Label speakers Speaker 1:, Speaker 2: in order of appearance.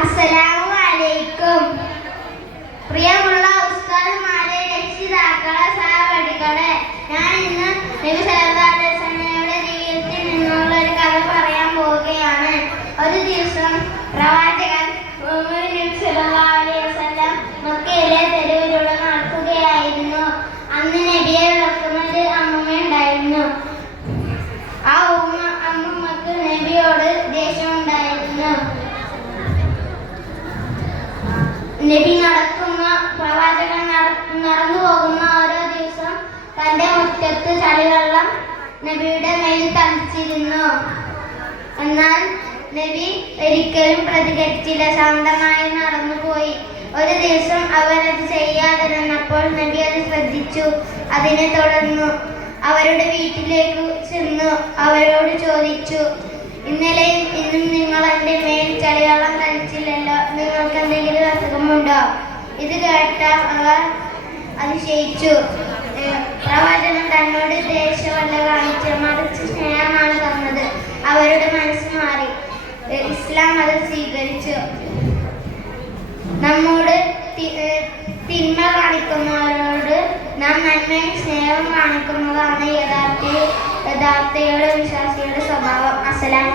Speaker 1: അസ്സലാമു അലൈക്കും പ്രിയമുള്ള ഉസ്താദുമാരെ രക്ഷിതാക്കളെ സഹപാഠികളെ ഞാൻ ഇന്ന് നബി അലൈഹി ജീവിതത്തിൽ നിന്നുള്ള ഒരു കഥ പറയാൻ പോവുകയാണ്. ഒരു ദിവസം പ്രവാചകൻ നബി അലൈഹി മക്കയിലെ തെരുവിലൂടെ നടക്കുകയായിരുന്നു. അന്ന് നബിയെ വിളക്കുന്ന ഒരു അമ്മയുണ്ടായിരുന്നു ആ ഉമ്മ അമ്മമ്മക്ക് നബിയോട് ദേഷ്യമുണ്ടായിരുന്നു. നബി നടക്കുന്ന പ്രവാചകൻ നട- നടന്നു പോകുന്ന ഓരോ ദിവസം തന്റെ മുറ്റത്ത് ചളിവെള്ളം നബിയുടെ മേൽ തളിച്ചിരുന്നു. എന്നാൽ നബി ഒരിക്കലും പ്രതികരിച്ചില്ല. ശാന്തമായി നടന്നുപോയി ഒരു ദിവസം അവരത് ചെയ്യാതെ നിന്നപ്പോൾ നബി അത് ശ്രദ്ധിച്ചു. അതിനെ തുടർന്നു അവരുടെ വീട്ടിലേക്ക് ചെന്നു. അവരോട് ചോദിച്ചു ഇന്നലെയും ഇന്നും നിങ്ങൾ എന്റെ മേൽ ചളിവെള്ളം തളിച്ചില്ലല്ലോ നിങ്ങൾക്ക് എന്തെങ്കിലും അസുഖമുണ്ടോ? ഇത് കേട്ട അവർ അതിശയിച്ചു. പ്രവചനം തന്നോട് ദേഷ്യമല്ല കാണിച്ച മറിച്ച് സ്നേഹമാണ് തന്നത്. അവരുടെ മനസ്സ് മാറി. ഇസ്ലാം അത് സ്വീകരിച്ചു. നമ്മോട് തിന്മ കാണിക്കുന്നവരോട് നാം നന്മയും സ്നേഹവും കാണിക്കുന്നതാണ് യഥാർത്ഥ യഥാർത്ഥയുടെ വിശ്വാസിയുടെ സ്വഭാവം. അസലാം